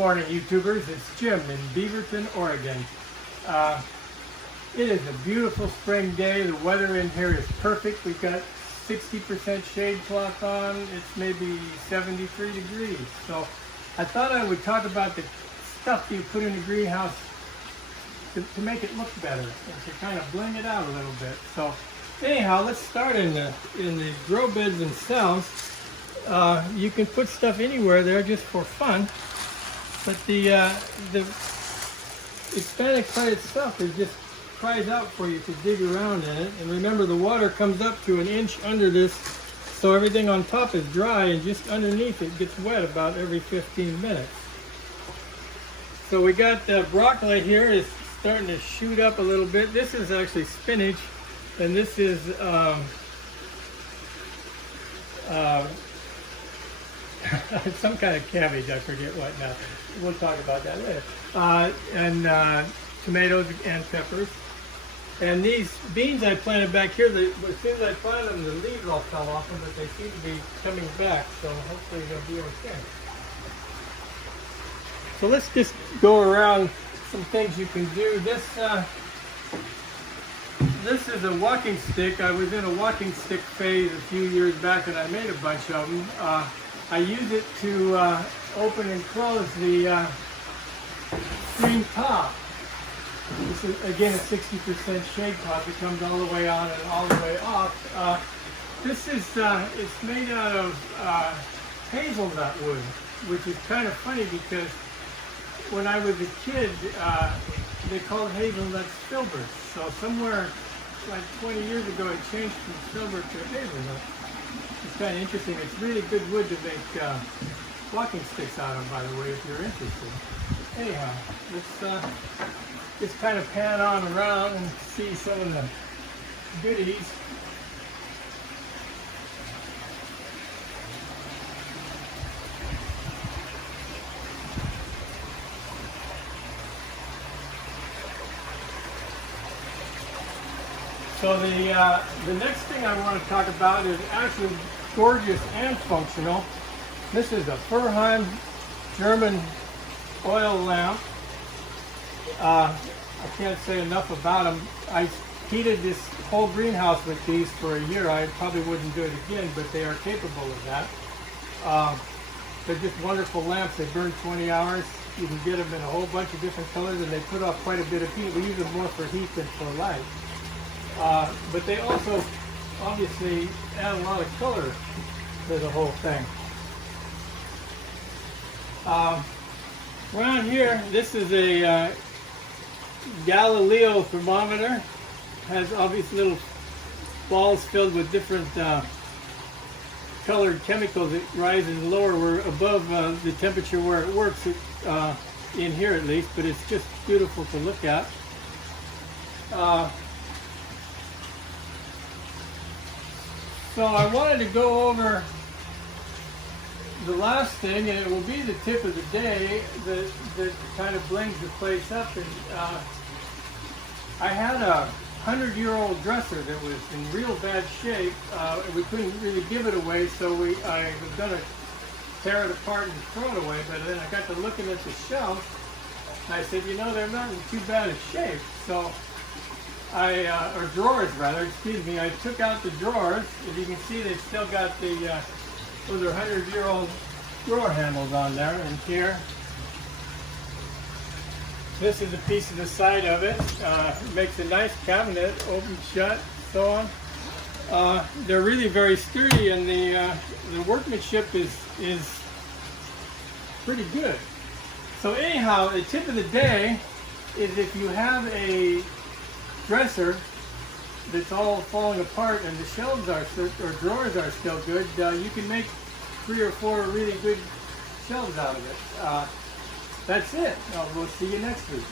morning, YouTubers. It's Jim in Beaverton, Oregon. It is a beautiful spring day. The weather in here is perfect. We've got 60% shade cloth on. It's maybe 73 degrees. So I thought I would talk about the stuff you put in the greenhouse to make it look better and to kind of bling it out a little bit. So anyhow, let's start in the grow beds themselves. You can put stuff anywhere there just for fun, but the expanded clay itself just cries out for you to dig around in it. And remember, the water comes up to an inch under this, so everything on top is dry, and just underneath it gets wet about every 15 minutes. So we got broccoli here is starting to shoot up a little bit. This is actually spinach, and this is some kind of cabbage, I forget what now. We'll talk about that later. And tomatoes and peppers. And these beans I planted back here, as soon as I planted them, the leaves all fell off them, but they seem to be coming back, so hopefully they'll be okay. So let's just go around some things you can do. This is a walking stick. I was in a walking stick phase a few years back, and I made a bunch of them. I use it to open and close the screen top. This is, again, a 60% shade cloth. It comes all the way on and all the way off. This is, it's made out of hazelnut wood, which is kind of funny because when I was a kid, they called hazelnuts filbert. So somewhere like 20 years ago, it changed from filbert to hazelnut. It's kind of interesting. It's really good wood to make walking sticks out of, by the way, if you're interested. Anyhow, let's just kind of pan on around and see some of the goodies. So the next thing I want to talk about is actually gorgeous and functional. This is a Furheim German oil lamp. I can't say enough about them. I heated this whole greenhouse with these for a year. I probably wouldn't do it again, but they are capable of that. They're just wonderful lamps. They burn 20 hours. You can get them in a whole bunch of different colors, and they put off quite a bit of heat. We use them more for heat than for light. But they also obviously add a lot of color to the whole thing. Around here, this is a Galileo Thermometer. Has obvious little balls filled with different colored chemicals. It rises lower. We're above the temperature where it works, in here at least, but it's just beautiful to look at. So I wanted to go over the last thing, and it will be the tip of the day that kind of blings the place up. And I had a 100-year-old dresser that was in real bad shape. We couldn't really give it away, so I was going to tear it apart and throw it away. But then I got to looking at the shelf, and I said, you know, they're not in too bad a shape. So or drawers rather, excuse me, I took out the drawers. As you can see, they've still got those are 100-year-old drawer handles on there. And here, this is a piece of the side of it. It makes a nice cabinet, open shut, so on. They're really very sturdy, and the workmanship is pretty good. So anyhow, the tip of the day is if you have a dresser that's all falling apart and the shelves or drawers are still good, you can make 3 or 4 really good shelves out of it. That's it. We'll see you next week.